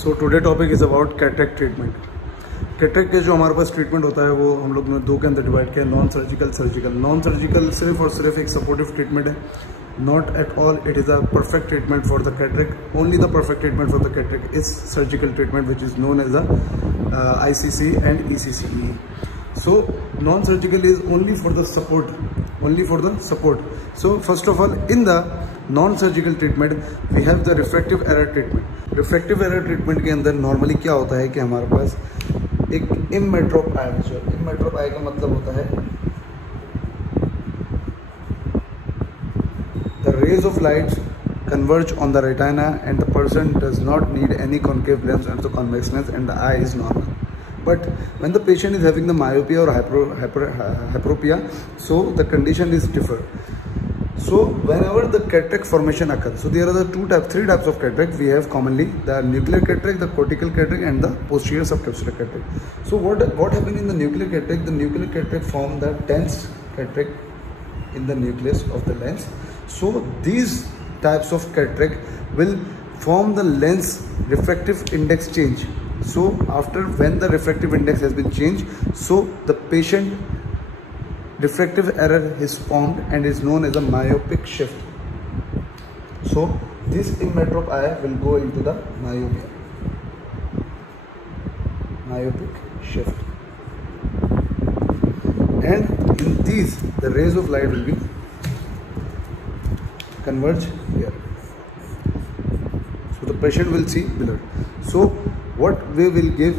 So today topic is about cataract treatment. Cataract के जो हमारे पास ट्रीटमेंट होता है वो हम लोग ने दो के अंदर डिवाइड किया, non surgical, surgical. Non surgical सिर्फ और सिर्फ एक सपोर्टिव ट्रीटमेंट है, not at all it is a perfect treatment for the cataract. Only the perfect treatment for the cataract is surgical treatment which is known as the ICC and ECCE. So non-surgical is only for the support, only for the support. So first of all, in the non-surgical treatment we have the refractive error treatment. Refractive error treatment के अंदर normally क्या होता है कि हमारे पास एक immetrop eye है। immetrop eye का मतलब होता है the rays of light converge on the retina and the person does not need any concave lens and the convex lens and the eye is normal. But when the patient is having the myopia or hyperopia, so the condition is different. So whenever the cataract formation occurs, so there are the three types of cataract we have commonly: the nuclear cataract, the cortical cataract, and the posterior subcapsular cataract. So what happens in the nuclear cataract? The nuclear cataract form the dense cataract in the nucleus of the lens. So these types of cataract will form the lens refractive index change. So after when the refractive index has been changed, so the patient refractive error is formed and is known as a myopic shift. So this immetrop eye will go into the myopic shift, and in these the rays of light will be converge here, so the patient will see blurred. So what we will give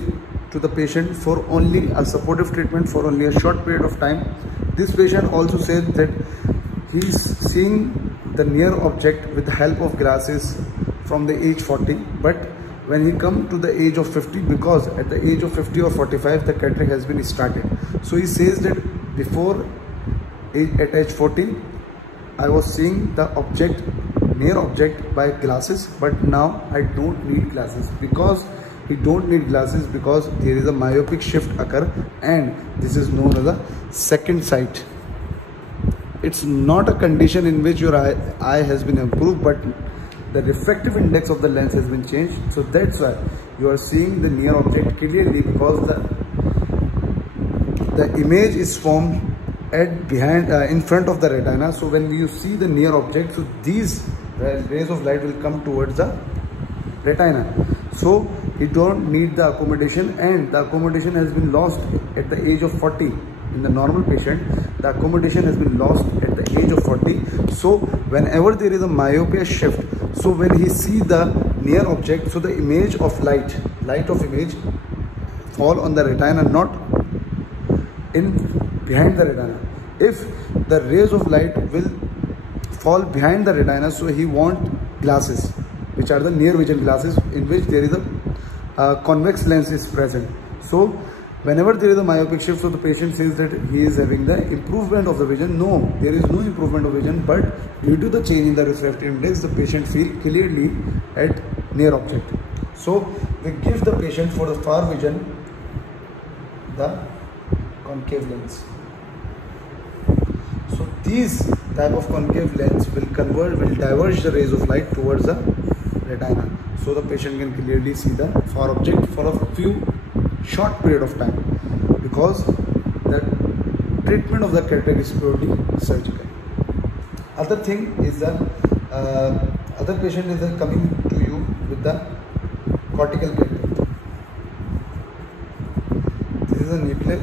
to the patient for only a supportive treatment for only a short period of time. This patient also said that he is seeing the near object with the help of glasses from the age 40, but when he come to the age of 50, because at the age of 50 or 45 the cataract has been started, so he says that before at age 40 I was seeing the object, near object, by glasses, but now I don't need glasses. Because he don't need glasses, because there is a myopic shift occur, and this is known as a second sight. It's not a condition in which your eye has been improved, but the refractive index of the lens has been changed. So that's why you are seeing the near object clearly, because the image is formed at behind in front of the retina. So when you see the near object, so these rays of light will come towards the retina. So you don't need the accommodation, and the accommodation has been lost at the age of 40. In the normal patient, the accommodation has been lost at the age of 40. So whenever there is a myopia shift, so when he sees the near object, so the image of light of image fall on the retina, not in behind the retina. If the rays of light will fall behind the retina, so he want glasses, which are the near vision glasses, in which there is a convex lens is present. So whenever there is a myopic shift, so the patient says that he is having the improvement of the vision. No, there is no improvement of vision, but due to the change in the refractive index, the patient feel clearly at near object. So we give the patient for the far vision the concave lens. So these type of concave lens will diverge the rays of light towards the retina, so the patient can clearly see the far object for a few short period of time, because the treatment of the cataract is purely surgical. Other thing is the other patient is coming to you with the cortical cataract. This is a nuclear.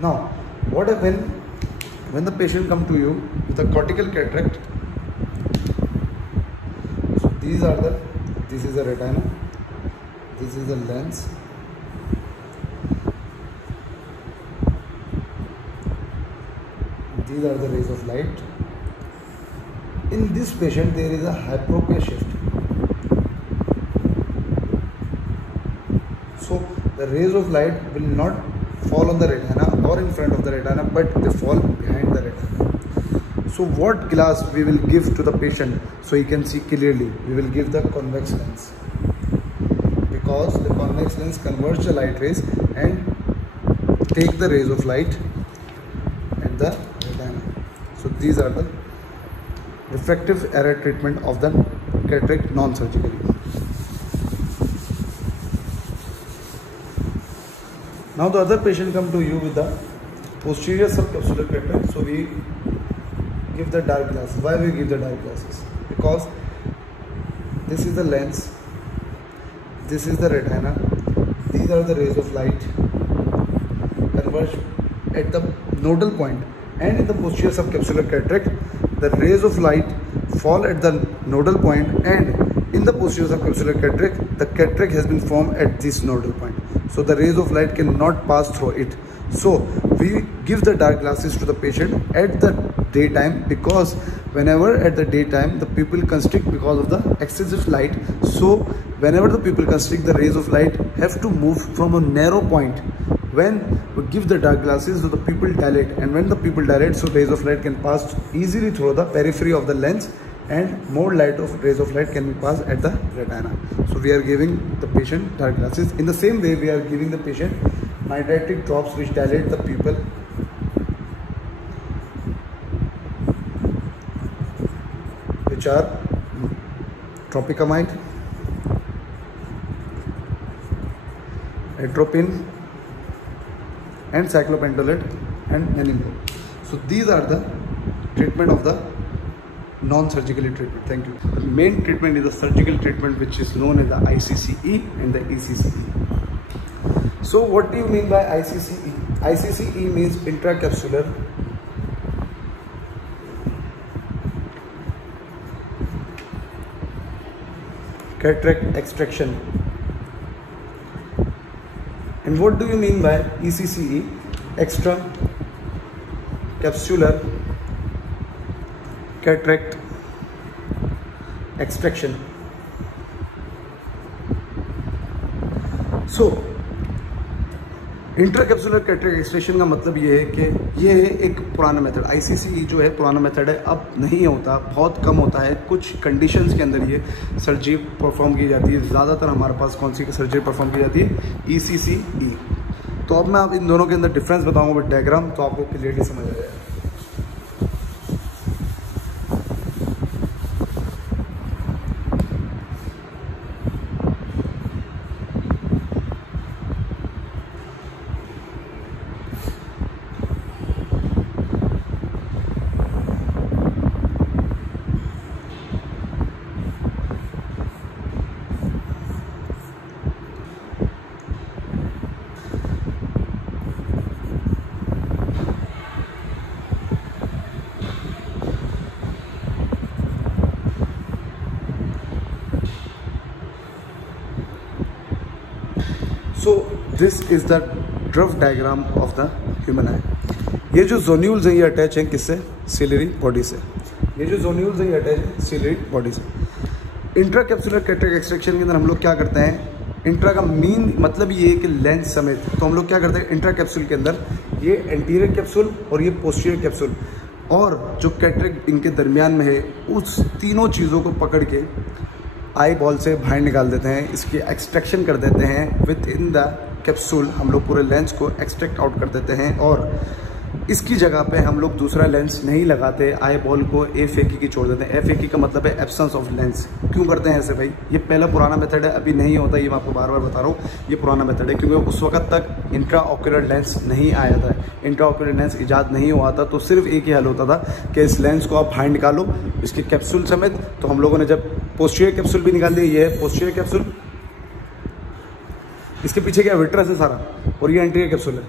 Now what happens when the patient come to you with a cortical cataract? So this is a retina, this is a lens, these are the rays of light. In this patient there is a hyperopia shift, so the rays of light will not fall on the retina or in front of the retina, but they fall behind the retina. So what glass we will give to the patient so he can see clearly? We will give the convex lens, because the convex lens converts the light rays and take the rays of light at the retina. So these are the refractive error treatment of the cataract non-surgically. Now the other patient come to you with the posterior subcapsular cataract. So we give the dark glasses. Why we give the dark glasses? Because this is the lens, this is the retina, these are the rays of light converge at the nodal point, and in the posterior subcapsular cataract the rays of light fall at the nodal point, and in the posterior subcapsular cataract the cataract has been formed at this nodal point, so the rays of light cannot pass through it. So we give the dark glasses to the patient at the daytime, because whenever at the daytime the pupil constrict because of the excessive light, so whenever the pupil constrict, the rays of light have to move from a narrow point. When we give the dark glasses, so the pupil dilate, and when the pupil dilate, so rays of light can pass easily through the periphery of the lens, and more light of rays of light can be passed at the retina. So we are giving the patient dark glasses. In the same way, we are giving the patient mydriatic drops which dilate the pupil, which are tropicamide, atropine, and cyclopentolate, and nanimod. So these are the treatment of the non-surgically treatment. Thank you. The main treatment is the surgical treatment, which is known as the ICCE and the ECCE. So what do you mean by ICCE? ICCE means intracapsular cataract extraction. And what do you mean by ECCE? Extracapsular cataract extraction. So intracapsular cataract extraction का मतलब ये है कि ये है एक पुराना method. ICCE जो है पुराना मेथड है, अब नहीं होता, बहुत कम होता है, कुछ कंडीशंस के अंदर ये सर्जरी परफॉर्म की जाती है। ज़्यादातर हमारे पास कौन सी सर्जरी परफॉर्म की जाती है? ECCE। तो अब मैं आप इन दोनों के अंदर डिफरेंस बताऊँगा विद डायग्राम, तो आपको क्लियरली समझ आ जाएगा। सो दिस इज द ड्रफ diagram of the human eye. ये जो जोन्यूल्स हैं ये अटैच हैं किससे? सिलियरी बॉडी से। ये जो जोन्यूल्स हैं ये अटैच हैं सिलियरी बॉडी से। इंट्राकैप्सुलर कैटरेक्ट एक्सट्रैक्शन के अंदर हम लोग क्या करते हैं? इंट्रा का मीन मतलब ये है कि लेंस समेत, तो हम लोग क्या करते हैं इंट्रा कैप्सूल के अंदर ये एंटीरियर कैप्सूल और ये पोस्टीरियर कैप्सूल और जो कैटरेक्ट इनके दरमियान में है, उस तीनों चीज़ों को पकड़ के आई बॉल से बाहर निकाल देते हैं, इसकी एक्सट्रैक्शन कर देते हैं। विद इन द कैप्सूल हम लोग पूरे लेंस को एक्सट्रैक्ट आउट कर देते हैं और इसकी जगह पे हम लोग दूसरा लेंस नहीं लगाते, आई बॉल को एफएकी की छोड़ देते हैं। एफएकी का मतलब है एब्सेंस ऑफ लेंस। क्यों करते हैं ऐसे भाई? ये पहला पुराना मेथड है, अभी नहीं होता, ये मैं आपको बार बार बता रहा हूँ, ये पुराना मेथड है क्योंकि उस वक्त तक इंट्रा ऑक्यूलर लेंस नहीं आया था, इंट्रा ऑक्यूलर लेंस इजाद नहीं हुआ था, तो सिर्फ एक ही हल होता था कि इस लेंस को आप बाहर निकालो इसके कैप्सूल समेत। तो हम लोगों ने जब पोस्टीरियर कैप्सूल भी निकाल दिया, ये है पोस्टीरियर कैप्सूल, इसके पीछे क्या विट्रस है सारा, और ये एंटीरियर कैप्सूल है,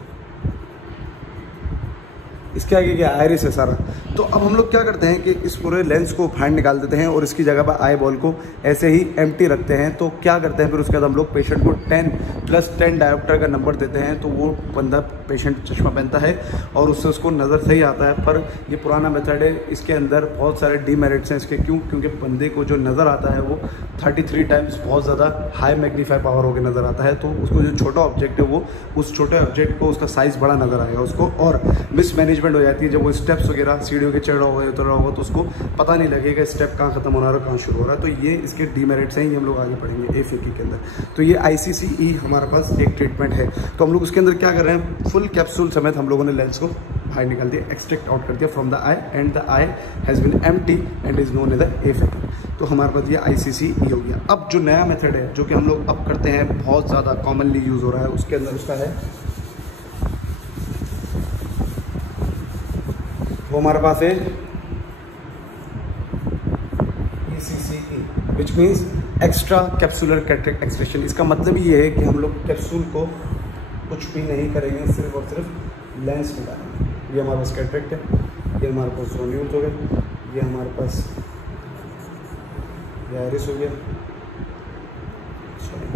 इसके आगे क्या आयरिस है सारा। तो अब हम लोग क्या करते हैं कि इस पूरे लेंस को बाहर निकाल देते हैं और इसकी जगह पर आई बॉल को ऐसे ही एम्प्टी रखते हैं। तो क्या करते हैं फिर उसके बाद हम लोग पेशेंट को 10+10 डायोप्टर का नंबर देते हैं, तो वो बंदा पेशेंट चश्मा पहनता है और उससे उसको नज़र सही आता है। पर ये पुराना मेथड है, इसके अंदर बहुत सारे डीमेरिट्स हैं इसके। क्यों? क्योंकि बंदे को जो नज़र आता है वो 33 टाइम्स बहुत ज़्यादा हाई मैग्नीफाई पावर होकर नज़र आता है, तो उसको जो छोटा ऑब्जेक्ट है वो उस छोटे ऑब्जेक्ट को उसका साइज़ बड़ा नज़र आएगा उसको, और मिसमैनेजमेंट हो जाती है। जब वो स्टेप्स वगैरह सीढ़ियों के चढ़ रहा होगा उतर रहा होगा तो उसको पता नहीं लगेगा स्टेप कहाँ खत्म हो रहा है कहाँ शुरू हो रहा है। तो ये इसके डीमेरिट्स हैं, ये हम लोग आगे पढ़ेंगे एफएकी के अंदर। तो ये ICCE हमारे पास एक ट्रीटमेंट है। तो हम लोग उसके अंदर क्या कर रहे हैं, फुल कैप्सूल समेत हम लोगों ने लेंस को बाहर निकाल दिया, एक्सट्रैक्ट आउट कर दिया from the eye, and the eye has been empty and is known as the aphakic. तो हमारे पास ये ICCE हो गया। अब जो नया मेथड है जो कि हम लोग अब करते हैं, बहुत ज़्यादा कॉमनली यूज़ हो रहा है, उसके अंदर उसका है वो हमारे पास है ECCE, which means extra capsular cataract extraction. इसका मतलब ये है कि हम लोग कैप्सूल को कुछ भी नहीं करेंगे, सिर्फ और सिर्फ लेंस निकालेंगे। ये हमारे पास कैटरेक्ट है, ये हमारे पास जोन्यूल्स हो गए, ये हमारे पास ये आइरिस हो गया, sorry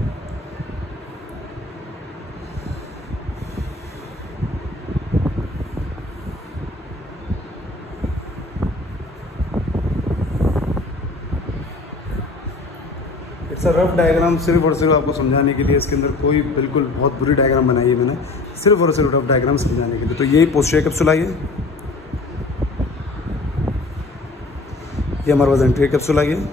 it's a rough diagram, सिर्फ और सिर्फ आपको समझाने के लिए। इसके अंदर कोई बिल्कुल बहुत बुरी डायग्राम बनाई है मैंने, सिर्फ और सिर्फ रफ डायग्राम समझाने के लिए। तो यही पोस्टीरियर कैप्सूल आई है, ये हमारे पास एंटीरियर कैप्सूल आई है,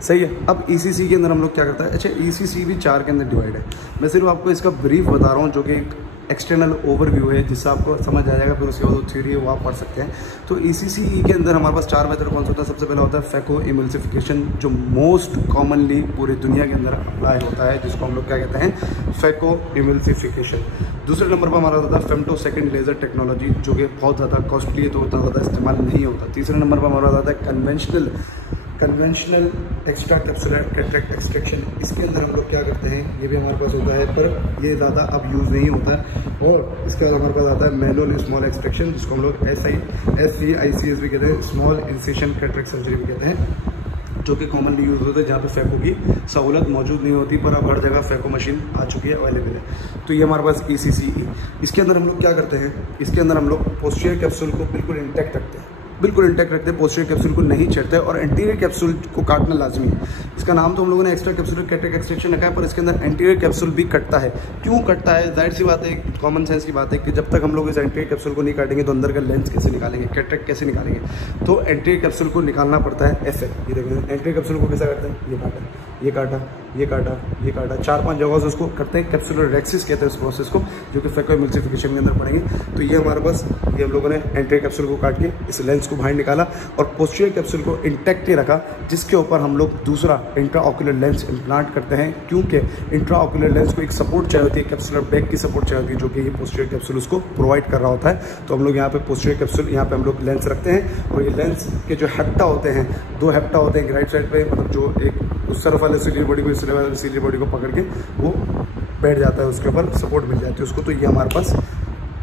सही है। अब ECC के अंदर हम लोग क्या करता है, अच्छा ECC भी 4 के अंदर डिवाइड है। मैं सिर्फ आपको इसका ब्रीफ बता रहा हूँ, जो कि एक एक्सटर्नल ओवरव्यू है, जिससे आपको समझ आ जाएगा। फिर उसके बाद थ्योरी है वो आप पढ़ सकते हैं। तो ECCE के अंदर हमारे पास 4 मेथड कौन सा होता है। सबसे पहला होता है फैको इमल्सिफिकेशन, जो मोस्ट कॉमनली पूरी दुनिया के अंदर अप्लाई होता है, जिसको हम लोग क्या कहते हैं, फैको इमल्सिफिकेशन। दूसरे नंबर पर हमारा होता है फेम्टो सेकंड लेजर टेक्नोलॉजी, जो कि बहुत ज़्यादा कॉस्टली है, तो उतना ज़्यादा इस्तेमाल नहीं होता। तीसरे नंबर पर हमारा होता है conventional extra capsular cataract extraction. इसके अंदर हम लोग क्या करते हैं, ये भी हमारे पास होता है, पर ये ज़्यादा अब यूज़ नहीं होता है। और इसके बाद हमारे पास आता है मैनुअल स्मॉल एक्सट्रैक्शन, जिसको हम लोग SCICS भी कहते हैं, स्मॉल इंसिशन कैटरेक्ट सर्जरी भी कहते हैं, जो कि कॉमनली यूज़ होता है जहाँ पे फैको की सहूलत मौजूद नहीं होती, पर अब हर जगह फैको मशीन आ चुकी है, अवेलेबल है। तो ये हमारे पास ECCE। इसके अंदर हम लोग क्या करते हैं, इसके अंदर हम लोग पोस्टीरियर कैप्सूल को बिल्कुल इंटैक्ट रखते हैं, बिल्कुल इंटैक्ट रखते हैं, पोस्टीरियर कैप्सूल को नहीं छेड़ते, और एंटीरियर कैप्सूल को काटना लाजमी है। इसका नाम तो हम लोगों ने एक्स्ट्रा कैप्सूलर कैटरेक्ट एक्सट्रैक्शन रखा है, पर इसके अंदर एंटीरियर कैप्सूल भी कटता है। क्यों कटता है, जाहिर सी बात है, कॉमन सेंस की बात है कि जब तक हम लोग इस एंटीरियर कैप्सूल को नहीं काटेंगे तो अंदर का लेंस कैसे निकालेंगे, कैटरेक्ट कैसे निकालेंगे। तो एंटीरियर कैप्सूल को निकालना पड़ता है ऐसे। ये देखो एंटीरियर कैप्सूल को कैसा करते हैं, ये काटा, ये काटा, ये काटा, ये काटा, 4-5 जगह से उसको करते हैं। कैप्सुलर रेक्सिस कहते हैं उस प्रोसेस को, जो कि फैको इमल्सिफिकेशन के अंदर पड़ेंगे। तो ये हमारे पास, ये हम लोगों ने एंटीरियर कैप्सूल को काट के इस लेंस को बाहर निकाला, और पोस्टीरियर कैप्सूल को इंटैक्ट ही रखा, जिसके ऊपर हम लोग दूसरा इंट्राऑक्यूलर लेंस इम्प्लांट करते हैं। क्योंकि इंट्राऑक्यूलर लेंस को एक सपोर्ट चाहिए होती है, कैप्सुलर बैग की सपोर्ट चाहिए होती है, जो कि ये पोस्टीरियर कैप्सूल उसको प्रोवाइड कर रहा होता है। तो हम लोग यहाँ पे पोस्टीरियर कैप्सूल, यहाँ पे हम लोग लेंस रखते हैं, और ये लेंस के जो हेप्टा होते हैं, 2 हेप्टा होते हैं राइट साइड पे, मतलब जो एक उस तरफ वाले सिलियर बॉडी को, इस तरफ वाले सिलियर बॉडी को पकड़ के वो बैठ जाता है, उसके ऊपर सपोर्ट मिल जाती है उसको। तो ये हमारे पास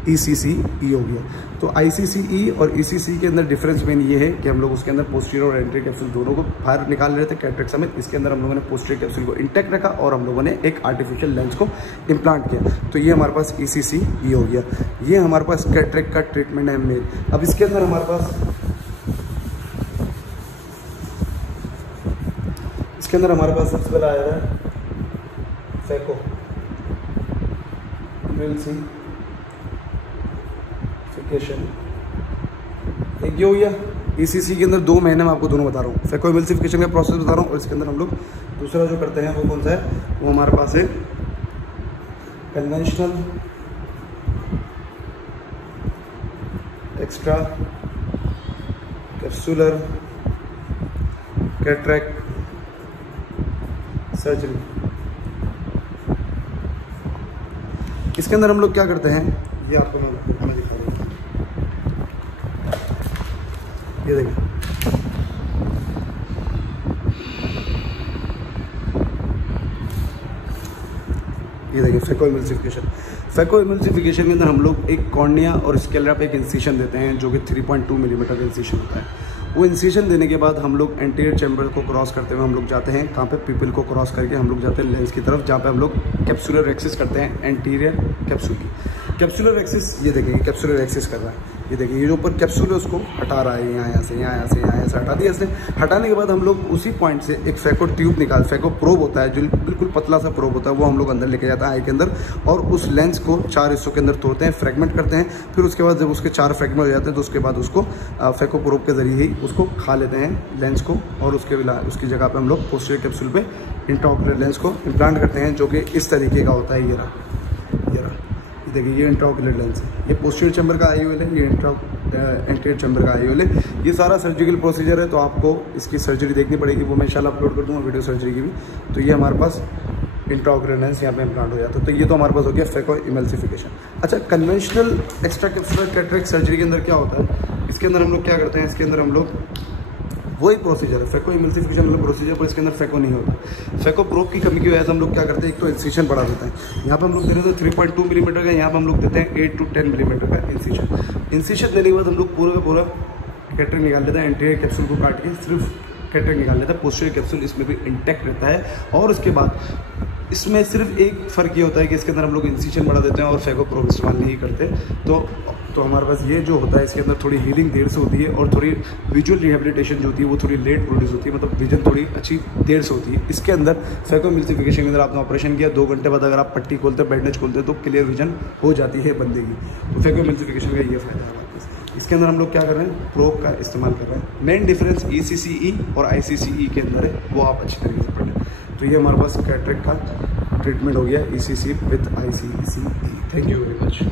ECCE हो गया। तो ICCE और ECC के अंदर डिफरेंस मेन ये है कि हम लोग उसके अंदर पोस्टीरियर और एंटीरियर कैप्सूल दोनों को बाहर निकाल रहे थे कैटरेक्ट समेत। इसके अंदर हम लोगों ने पोस्टीरियर कैप्सूल को इंटैक्ट रखा, और हम लोगों ने एक आर्टिफिशियल लेंस को इम्प्लांट किया। तो ये हमारे पास ECCE हो गया। ये हमारे पास कैटरेक्ट का ट्रीटमेंट है मेन। अब इसके अंदर हमारे पास, इसके अंदर हमारे पास सबसे पहला आया है फैको इमल्सिफिकेशन। एक ये हो गया। ECC के अंदर 2 महीने में आपको दोनों बता रहा हूँ, फैको इमल्सिफिकेशन का प्रोसेस बता रहा हूँ, और इसके अंदर हम लोग दूसरा जो करते हैं वो कौन सा है, वो हमारे पास है conventional extra capsular cataract surgery. इसके अंदर हम लोग क्या करते हैं, ये आपको मैं दिखा रहा हूँ, ये देखिए, ये देखिए फैको इमल्सिफिकेशन। फैको इमल्सिफिकेशन के अंदर हम लोग एक कॉर्निया और स्केलेरा पे एक इंसिशन देते हैं, जो कि 3.2 मिलीमीटर का इंसिशन होता है। वो इंसिशन देने के बाद हम लोग एंटीरियर चैम्बर को क्रॉस करते हुए हम लोग जाते हैं कहाँ पे, पीपल को क्रॉस करके हम लोग जाते हैं लेंस की तरफ, जहाँ पे हम लोग कैप्सुलर रेक्सिस करते हैं एंटीरियर कैप्सूल की। कैप्सुलर रेक्सिस, ये देखिए कैप्सुलर रेक्सिस कर रहा है, ये देखिए ये जो ऊपर कैप्सूल है उसको हटा रहा है, यहाँ से यहाँ से यहाँ से हटा दिया। ऐसे हटाने के बाद हम लोग उसी पॉइंट से एक फैको ट्यूब निकाल, फैको प्रोब होता है जो बिल्कुल पतला सा प्रोब होता है, वो हम लोग अंदर लेके जाता है आई के अंदर, और उस लेंस को 4 हिस्सों के अंदर तोड़ते हैं, फ्रेगमेंट करते हैं। फिर उसके बाद जब उसके 4 फ्रेगमेंट हो जाते हैं तो उसके बाद उसको फैको प्रोब के जरिए ही उसको खा लेते हैं लेंस को, और उसकी जगह पर हम लोग पोस्टीरियर कैप्सूल पे इंट्राऑक्यूलर लेंस को इम्प्लांट करते हैं, जो कि इस तरीके का होता है। ये रहा, देखिए ये इंट्राऑक्यूलर लेंस है, ये पोस्टीरियर चैम्बर का IOL है, ये एंटीरियर चैम्बर का IOL है। ये सारा सर्जिकल प्रोसीजर है, तो आपको इसकी सर्जरी देखनी पड़ेगी, वो मैं इंशाल्लाह अपलोड कर दूँगा वीडियो सर्जरी की भी। तो ये हमारे पास इंट्राऑक्यूलर लेंस यहाँ पे इम्प्लांट हो जाता है। तो ये तो हमारे पास हो गया फैको इमल्सिफिकेशन। अच्छा, conventional extra capsular cataract surgery के अंदर क्या होता है, इसके अंदर हम लोग क्या करते हैं, इसके अंदर हम लोग वही प्रोसीजर है, फेको इमल्सिफिकेशन वाला प्रोसीजर, पर इसके अंदर फेको नहीं होता। फेको प्रोब की कमी की वजह से हम लोग क्या करते हैं, एक तो इंसिशन बढ़ा देते हैं। यहाँ पे हम लोग दे रहे थे 3.2 मिलीमीटर का, यहाँ पे हम लोग देते हैं 8 to 10 मिलीमीटर का इंसिशन देने के बाद हम लोग पूरा का पूरा कैटरेक्ट निकाल लेते हैं। एंटीरियर कैप्सूल को काट के सिर्फ कैटरेक्ट निकाल लेता है, पोस्टीरियर कैप्सूल इसमें भी इंटैक्ट रहता है। और उसके बाद इसमें सिर्फ एक फ़र्क ये होता है कि इसके अंदर हम लोग इंसिशन बढ़ा देते हैं और फेको प्रोब इस्तेमाल नहीं करते। तो हमारे पास ये जो होता है, इसके अंदर थोड़ी हीलिंग देर से होती है और थोड़ी विजुअल रिहेबिलिटेशन जो होती है वो थोड़ी लेट प्रोड्यूस होती है, मतलब विजन थोड़ी अच्छी देर से होती है। इसके अंदर फेको इमल्सिफिकेशन के अंदर आपने ऑपरेशन किया, 2 घंटे बाद अगर आप पट्टी खोलते हैं, बैंडेज खोलते हैं, तो क्लियर विजन हो जाती है बंदे की। तो फेको इमल्सिफिकेशन का ये फ़ायदा है। इसके अंदर हम लोग क्या कर रहे हैं, प्रोब का इस्तेमाल कर रहे हैं। मेन डिफरेंस ECCE और ICCE के अंदर है, वो आप अच्छी तरीके से पढ़ें। तो ये हमारे पास कैटरेक्ट का ट्रीटमेंट हो गया, ECCE with ICCE। Thank you very much.